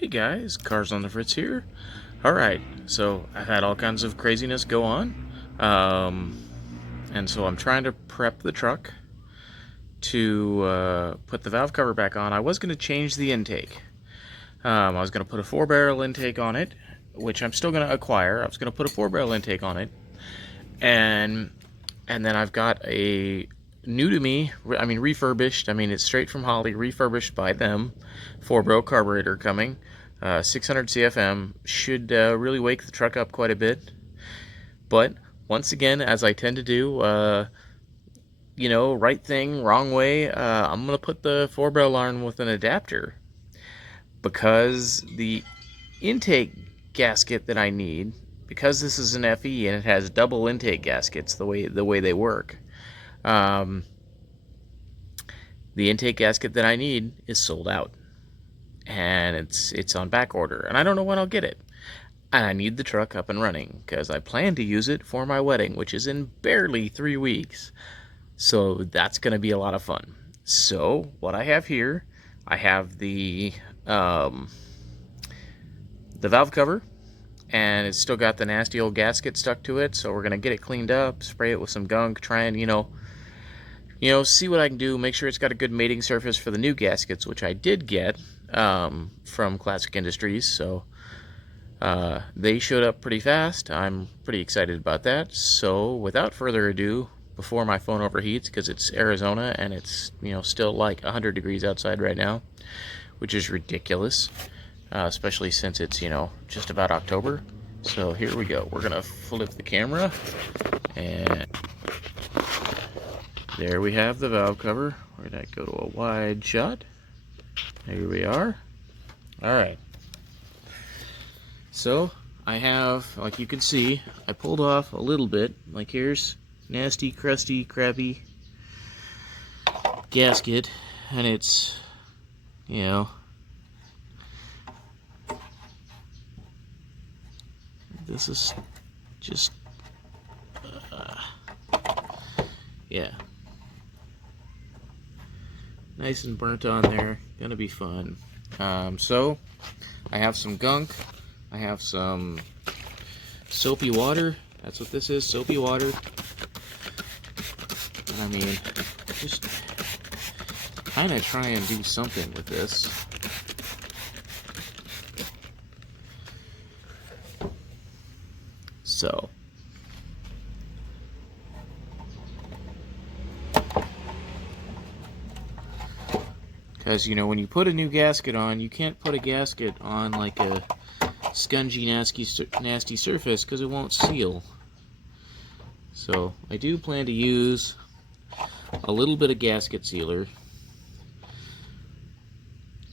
Hey guys, Cars on the Fritz here. Alright, so I've had all kinds of craziness go on. And so I'm trying to prep the truck to put the valve cover back on. I was going to change the intake. I was going to put a 4-barrel intake on it, which I'm still going to acquire. I was going to put a 4-barrel intake on it. And then I've got a new to me, refurbished, it's straight from Holly, refurbished by them, 4-barrel carburetor coming. 600 CFM should really wake the truck up quite a bit. But once again, as I tend to do, right thing, wrong way, I'm going to put the 4-barrel on with an adapter, because the intake gasket that I need, because this is an FE and it has double intake gaskets the way they work, the intake gasket that I need is sold out, and it's on back order, and I don't know when I'll get it. And I need the truck up and running because I plan to use it for my wedding, which is in barely 3 weeks. So that's going to be a lot of fun. So what I have here, I have the valve cover, and it's still got the nasty old gasket stuck to it. So we're going to get it cleaned up, spray it with some gunk, try and see what I can do, make sure it's got a good mating surface for the new gaskets, which I did get from Classic Industries. So they showed up pretty fast. I'm pretty excited about that. So without further ado, before my phone overheats, because it's Arizona and it's still like 100 degrees outside right now, which is ridiculous, especially since it's just about October. So here we go. We're gonna flip the camera, and there we have the valve cover. We're gonna go to a wide shot. Here we are. All right. So I have, like you can see, I pulled off a little bit. Like here's nasty, crusty, crappy gasket, and it's, this is just, yeah, nice and burnt on there. Gonna be fun. So I have some gunk. I have some soapy water. That's what this is, soapy water. And just kind of try and do something with this. So, because when you put a new gasket on, you can't put a gasket on like a scungy, nasty surface, because it won't seal. So I do plan to use a little bit of gasket sealer.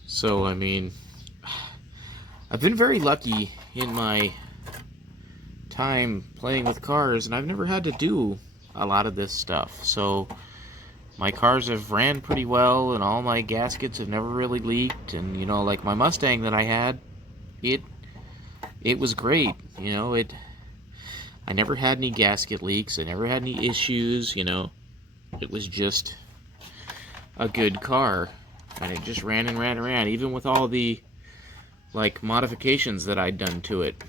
So I've been very lucky in my time playing with cars, and I've never had to do a lot of this stuff. So my cars have ran pretty well, and all my gaskets have never really leaked. And like my Mustang that I had, it was great. I never had any gasket leaks. I never had any issues. It was just a good car, and it just ran and ran and ran, even with all the modifications that I'd done to it.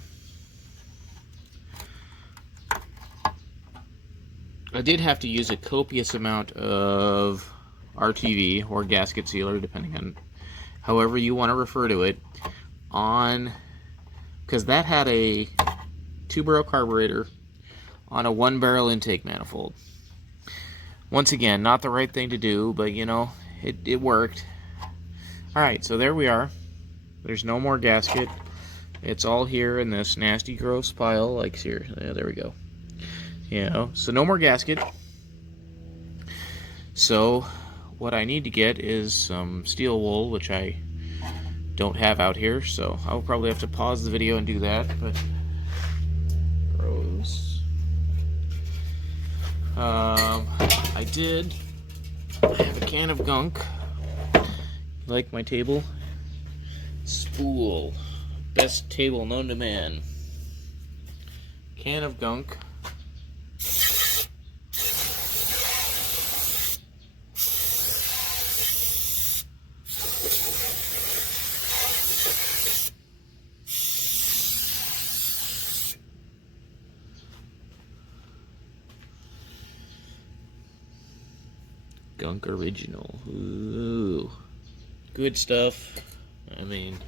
I did have to use a copious amount of RTV or gasket sealer, depending on however you want to refer to it, because that had a 2-barrel carburetor on a 1-barrel intake manifold. Once again, not the right thing to do, but it worked. Alright, so there we are. There's no more gasket. It's all here in this nasty, gross pile, like here. Yeah, there we go. So no more gasket. So what I need to get is some steel wool, which I don't have out here, so I'll probably have to pause the video and do that. But gross. I did have a can of gunk, like my table. Spool, best table known to man. Can of gunk. Gunk Original. Ooh. Good stuff. I mean,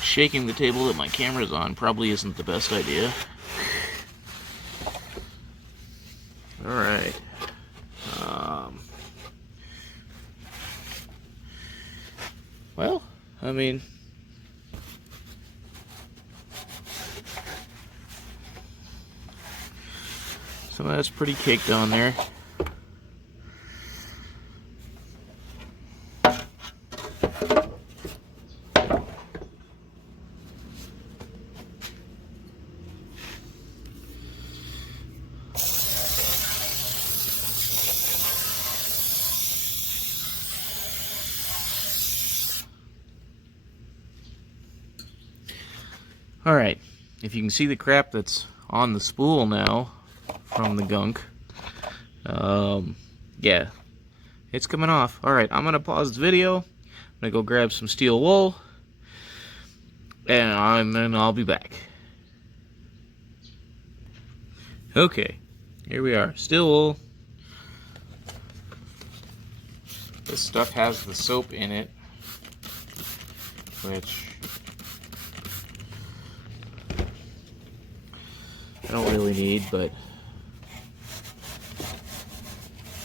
shaking the table that my camera's on probably isn't the best idea. Alright. Well, I mean, some of that's pretty caked on there. Alright, if you can see the crap that's on the spool now from the gunk, yeah, it's coming off. Alright, I'm going to pause the video, I'm going to go grab some steel wool, and then I'll be back. Okay, here we are, steel wool. This stuff has the soap in it, which I don't really need, but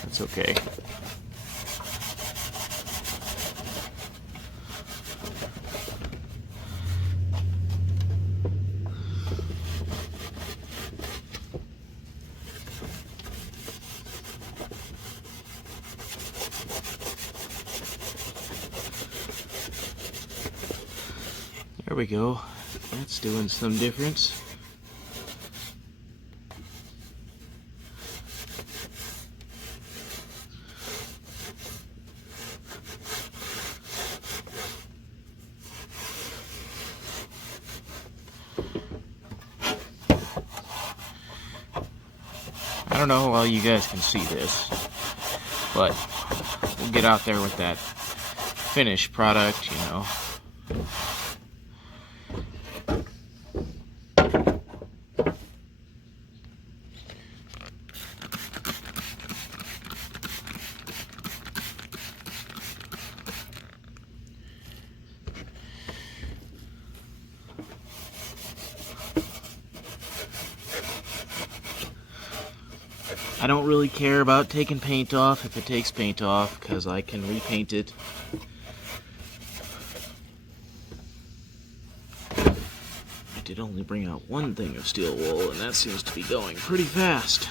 that's okay. There we go. That's doing some difference. I don't know how well you guys can see this, but we'll get out there with that finished product, you know. I don't really care about taking paint off if it takes paint off, because I can repaint it. I did only bring out one thing of steel wool, and that seems to be going pretty fast.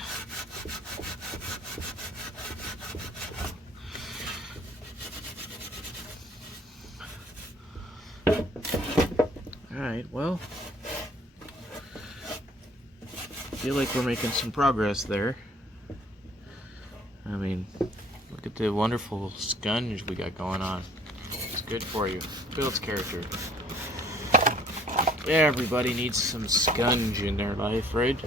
Alright, well, I feel like we're making some progress there. I mean, look at the wonderful scunge we got going on. It's good for you. Builds character. Everybody needs some scunge in their life, right?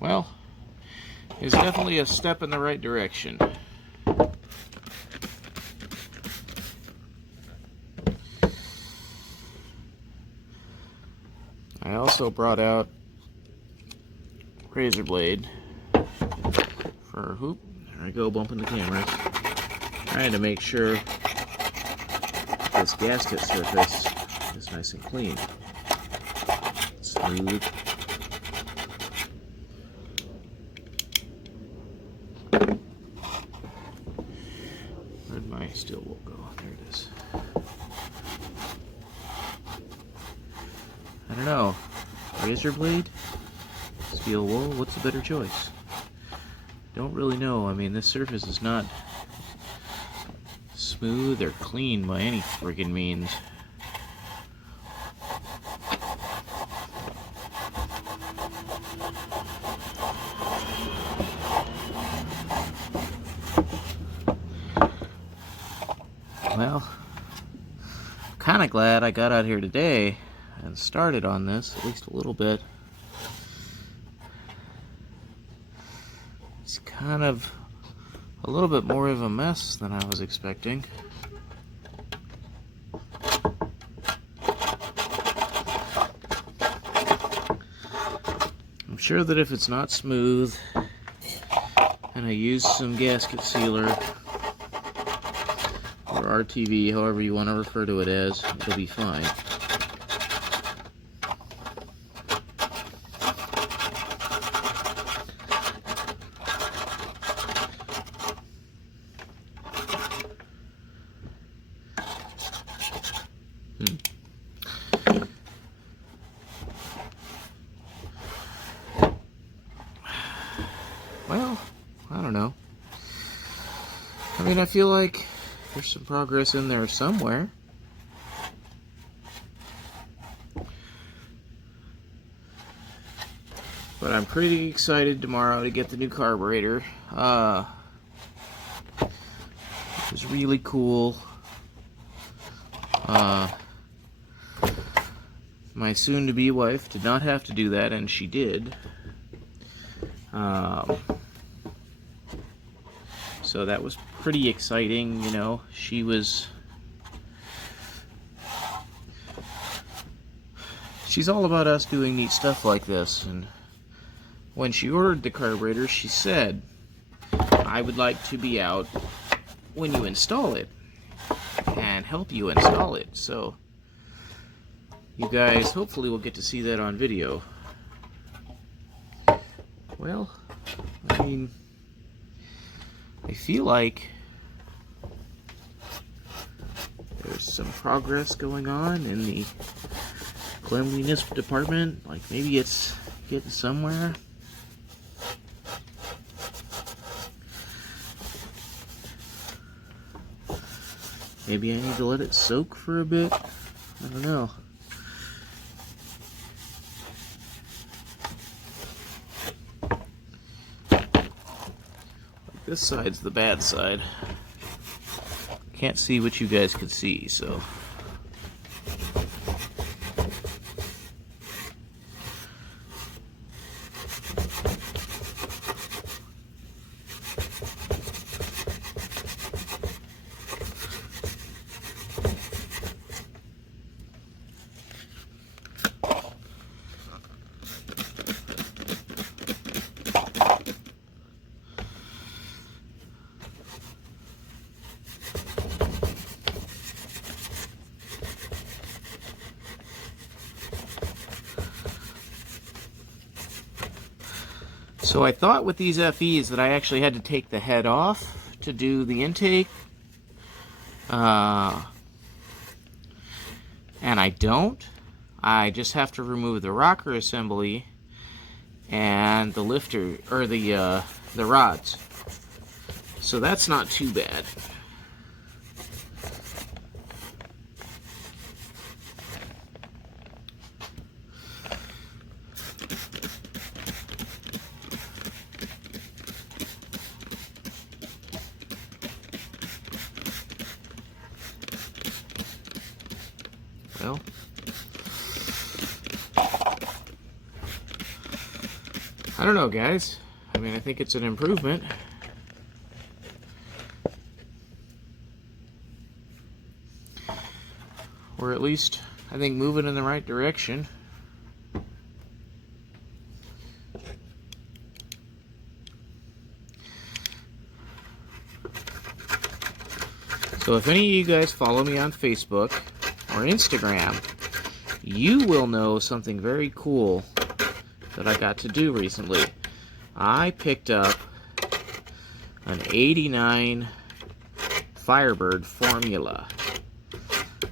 Well, it's definitely a step in the right direction. I also brought out razor blade for whoop. There I go, bumping the camera. Trying to make sure this gasket surface is nice and clean, smooth. Where'd my steel wool go? There it is. I don't know. Razor blade? Steel wool? What's the better choice? don't really know. I mean, this surface is not smooth or clean by any friggin' means. Well, I'm kind of glad I got out here today and started on this, at least a little bit. It's kind of a little bit more of a mess than I was expecting. I'm sure that if it's not smooth and I use some gasket sealer or RTV, however you want to refer to it as, it'll be fine. Well, I don't know. I mean, I feel like there's some progress in there somewhere. But I'm pretty excited tomorrow to get the new carburetor. Which is really cool. My soon-to-be wife did not have to do that, and she did. So that was pretty exciting, you know. She's all about us doing neat stuff like this, and when she ordered the carburetor, she said, I would like to be out when you install it and help you install it. So you guys hopefully will get to see that on video. Well, I mean, I feel like there's some progress going on in the cleanliness department. Like, maybe it's getting somewhere. Maybe I need to let it soak for a bit. I don't know. This side's the bad side. Can't see what you guys could see, so. So I thought with these FEs that I actually had to take the head off to do the intake. And I don't. I just have to remove the rocker assembly and the lifter, or the rods. So that's not too bad. Well, I don't know, guys. I mean, I think it's an improvement. Or at least, I think, moving in the right direction. So if any of you guys follow me on Facebook or Instagram, you will know something very cool that I got to do recently. I picked up an 89 Firebird Formula.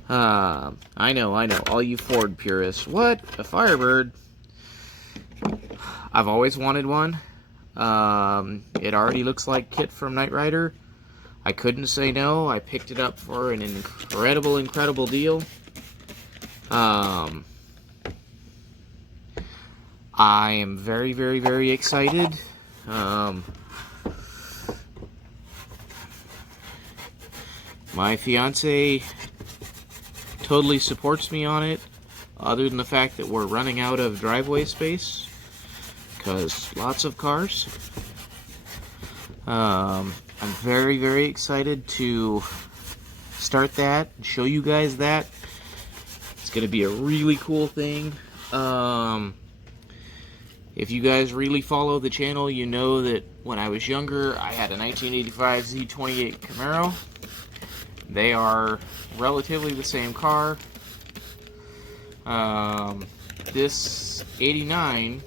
I know, all you Ford purists. What? A Firebird? I've always wanted one. It already looks like Kit from Knight Rider. I couldn't say no. I picked it up for an incredible deal. I am very excited. My fiance totally supports me on it, other than the fact that we're running out of driveway space, because lots of cars. I'm very excited to start that and show you guys that. It's going to be a really cool thing. If you guys really follow the channel, you know that when I was younger, I had a 1985 Z28 Camaro. They are relatively the same car. This 89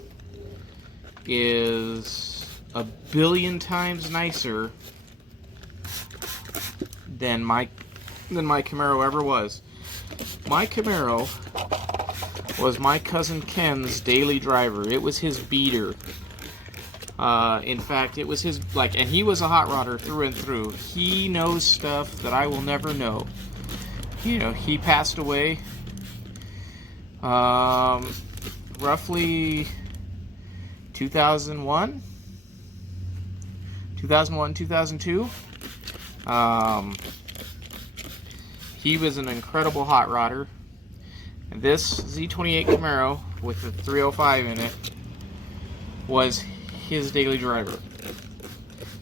is a billion times nicer than my Camaro ever was. My Camaro was my cousin Ken's daily driver. It was his beater. In fact, it was his, and he was a hot rodder through and through. He knows stuff that I will never know. You know, he passed away roughly 2001, 2002. He was an incredible hot rodder. And this Z28 Camaro with the 305 in it was his daily driver.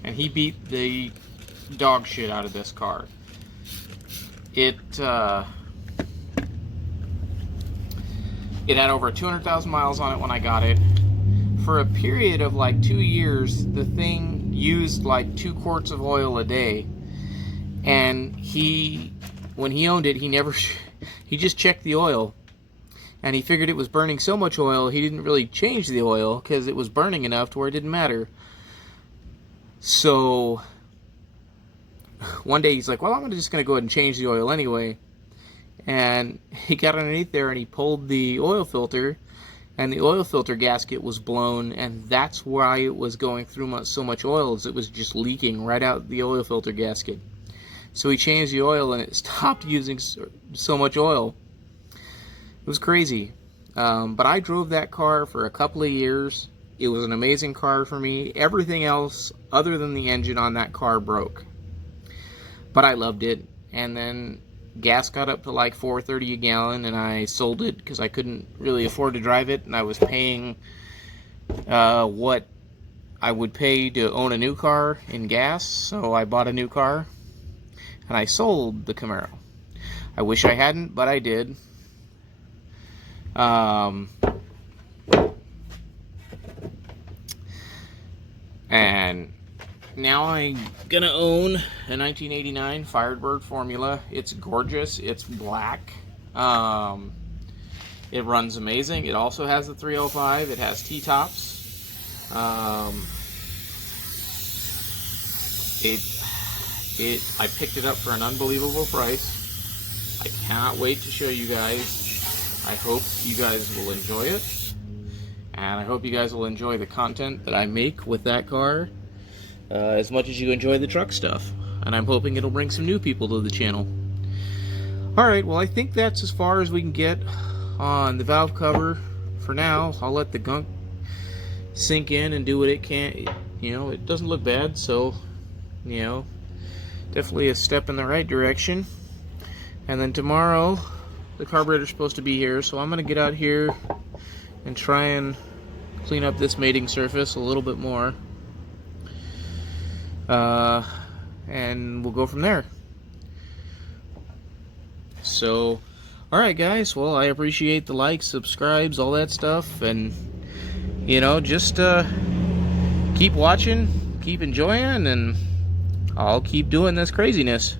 And he beat the dog shit out of this car. It had over 200,000 miles on it when I got it. For a period of like 2 years, the thing used like 2 quarts of oil a day. And when he owned it, he just checked the oil. And he figured it was burning so much oil, he didn't really change the oil because it was burning enough to where it didn't matter. So one day he's like, well, I'm just going to go ahead and change the oil anyway. And he got underneath there and he pulled the oil filter, and the oil filter gasket was blown, and that's why it was going through so much oil, is it was just leaking right out the oil filter gasket. So he changed the oil and it stopped using so much oil. It was crazy. But I drove that car for a couple of years. It was an amazing car for me. Everything else other than the engine on that car broke. But I loved it. And then gas got up to like $4.30 a gallon, and I sold it because I couldn't really afford to drive it, and I was paying what I would pay to own a new car in gas. So I bought a new car and I sold the Camaro. I wish I hadn't, but I did. And now I'm gonna own a 1989 Firebird Formula. It's gorgeous. It's black. It runs amazing. It also has the 305. It has T-tops. I picked it up for an unbelievable price. I cannot wait to show you guys. I hope you guys will enjoy it, and I hope you guys will enjoy the content that I make with that car as much as you enjoy the truck stuff, and I'm hoping it'll bring some new people to the channel. Alright, well, I think that's as far as we can get on the valve cover for now. I'll let the gunk sink in and do what it can. You know, it doesn't look bad, so, you know, definitely a step in the right direction. And then tomorrow the carburetor's supposed to be here, so I'm gonna get out here and try and clean up this mating surface a little bit more, and we'll go from there. So, alright guys, well, I appreciate the likes, subscribes, all that stuff, and you know, just keep watching, keep enjoying, and I'll keep doing this craziness.